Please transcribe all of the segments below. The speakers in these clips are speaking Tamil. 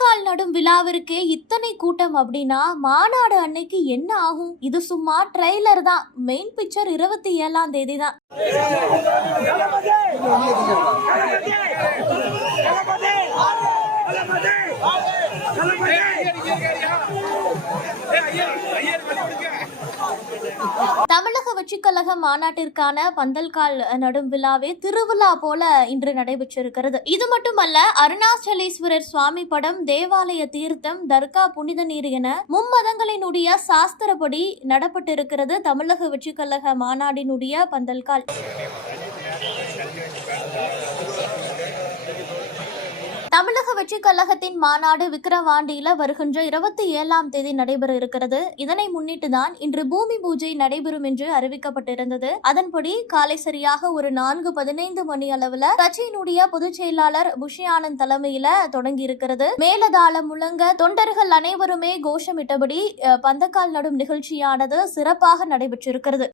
கால் நடும் விழாவிற்கே இத்தனை கூட்டம் அப்படின்னா மாநாடு அன்னைக்கு என்ன ஆகும்? இது சும்மா ட்ரெய்லர் தான். மெயின் பிக்சர் இருபத்தி ஏழாம் தேதி தான். தமிழக மாநாட்டிற்கான பந்தல்கால் நடும் விழாவே திருவிழா போல இன்று நடைபெற்றிருக்கிறது. இது மட்டுமல்ல அருணாச்சலேஸ்வரர் சுவாமி படம் தேவாலய தீர்த்தம் தர்கா புனித நீர் என மும்மதங்களினுடைய சாஸ்திரப்படி நடப்பட்டிருக்கிறது. தமிழக வெற்றிக்கழக மாநாடினுடைய பந்தல்கால் தமிழக வெற்றி கழகத்தின் மாநாடு விக்கிரவாண்டியில வருகின்ற இருபத்தி ஏழாம் தேதி நடைபெற இருக்கிறது. இதனை முன்னிட்டு தான் இன்று பூமி பூஜை நடைபெறும் என்று அறிவிக்கப்பட்டிருந்தது. அதன்படி காலை சரியாக ஒரு நான்கு பதினைந்து மணி அளவுல கட்சியினுடைய பொதுச் செயலாளர் புஷி ஆனந்த் தலைமையில தொடங்கி இருக்கிறது மேலதாளம் முழங்க தொண்டர்கள் அனைவருமே கோஷமிட்டபடி பந்தக்கால் நடும் நிகழ்ச்சியானது சிறப்பாக நடைபெற்றிருக்கிறது.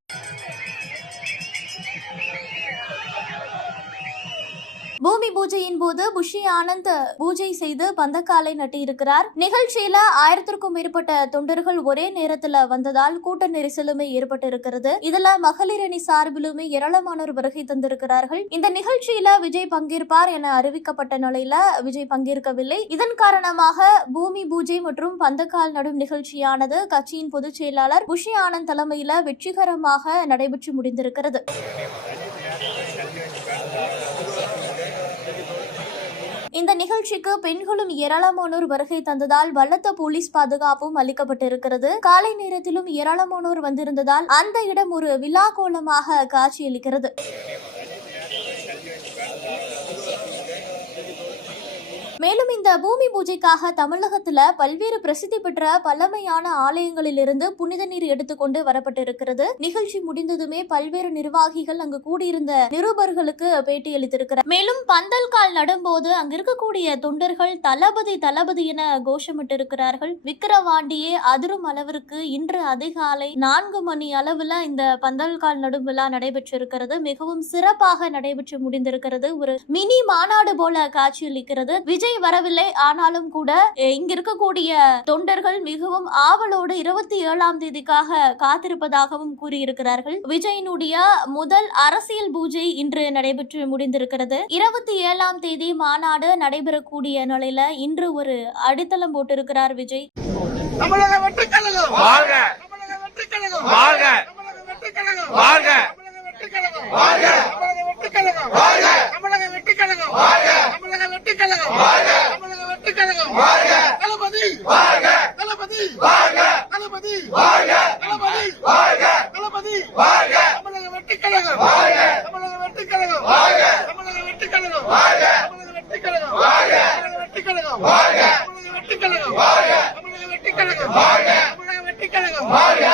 பூமி பூஜையின் போது புஷி ஆனந்த் பூஜை செய்து பந்தக்காலை நட்டியிருக்கிறார். நிகழ்ச்சியில ஆயிரத்திற்கும் மேற்பட்ட தொண்டர்கள் ஒரே நேரத்துல வந்ததால் கூட்ட நெரிசலுமே ஏற்பட்டிருக்கிறது. இதுல மகளிர் அணி சார்பிலுமே ஏராளமானோர் வருகை தந்திருக்கிறார்கள். இந்த நிகழ்ச்சியில விஜய் பங்கேற்பார் என அறிவிக்கப்பட்ட நிலையில விஜய் பங்கேற்கவில்லை. இதன் காரணமாக பூமி பூஜை மற்றும் பந்தக்கால் நடும் நிகழ்ச்சியானது கட்சியின் பொதுச் செயலாளர் புஷி ஆனந்த் தலைமையில வெற்றிகரமாக நடைபெற்று முடிந்திருக்கிறது. இந்த நிகழ்ச்சிக்கு பெண்களும் ஏராளமானோர் வருகை தந்ததால் பலத்த போலீஸ் பாதுகாப்பும் அளிக்கப்பட்டிருக்கிறது. காலை நேரத்திலும் ஏராளமானோர் வந்திருந்ததால் அந்த இடம் ஒரு விழா கோலமாக காட்சியளிக்கிறது. மேலும் இந்த பூமி பூஜைக்காக தமிழகத்துல பல்வேறு பிரசித்தி பெற்ற பழமையான ஆலயங்களிலிருந்து புனித நீர் எடுத்துக்கொண்டு வரப்பட்டிருக்கிறது. நிகழ்ச்சி முடிந்ததுமே பல்வேறு நிர்வாகிகள் அங்கு கூடியிருந்த நிருபர்களுக்கு பேட்டியளித்திருக்கிறார். மேலும் பந்தல் கால் நடும்போது அங்கு இருக்கக்கூடிய தொண்டர்கள் தளபதி தளபதி என கோஷமிட்டிருக்கிறார்கள். விக்கிரவாண்டியே அதிரும் அளவிற்கு இன்று அதிகாலை நான்கு மணி அளவுல இந்த பந்தல் கால் நடும் விழா நடைபெற்றிருக்கிறது. மிகவும் சிறப்பாக நடைபெற்று முடிந்திருக்கிறது. ஒரு மினி மாநாடு போல காட்சியளிக்கிறது. விஜய் வரவில்லை. ஆனாலும் கூட இங்க இருக்கக்கூடிய தொண்டர்கள் மிகவும் ஆவலோடு இருபத்தி ஏழாம் தேதிக்காக காத்திருப்பதாகவும் கூறியிருக்கிறார்கள். விஜயினுடைய முதல் அரசியல் பூஜை இன்று நடைபெற்று முடிந்திருக்கிறது. இருபத்தி ஏழாம் தேதி மாநாடு நடைபெறக்கூடிய நிலையில இன்று ஒரு அடித்தளம் போட்டிருக்கிறார் விஜய். தமிழக வெற்றிக் கழகம்! வாழ்க! தமிழக வெற்றிக் கழகம்! வாழ்க! தமிழக வெற்றிக் கழகம்! வாழ்க! தமிழக வெற்றிக் கழகம்! தமிழக வெற்றிக் கழகம் தமிழக வெற்றிக் கழகம் தமிழக வெற்றிக் கழகம் தமிழக வெற்றிக் கழகம் தளபதி தளபதி தளபதி தளபதி தளபதி தமிழக வெற்றிக் கழகம். தமிழக வெற்றிக் கழகம். தமிழக வெற்றிக் கழகம். தமிழக வெற்றிக் கழகம். தமிழக வெற்றிக் கழகம். தமிழக வெற்றிக் கழகம். தமிழக வெற்றிக் கழகம். தமிழக வெற்றிக் கழகம். தமிழக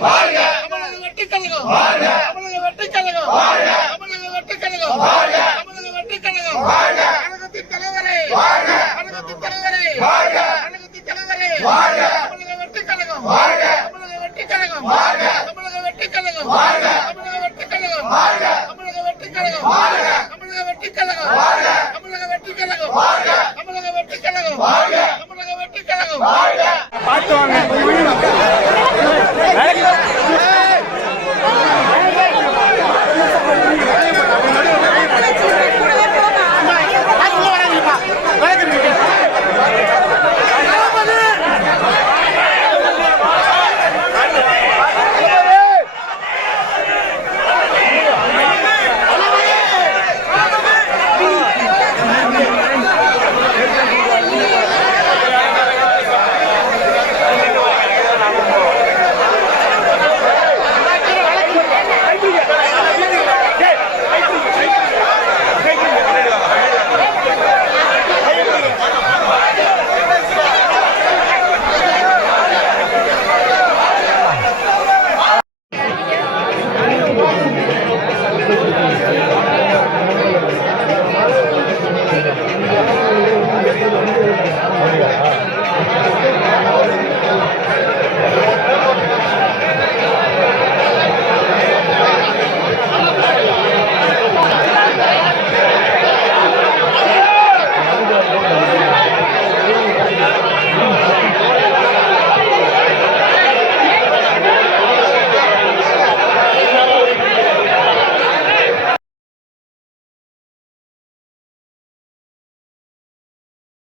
வாழ்க. தமிழக வெற்றி கழகம். வாழ்க. தமிழக வெற்றி கழகம். வாழ்க. தமிழக வெற்றி கழகம். வாழ்க. தமிழக வெற்றி கழகம். வாழ்க. கழகத்தின் தலைவரே. வாழ்க. கழகத்தின் தலைவரே. Gracias.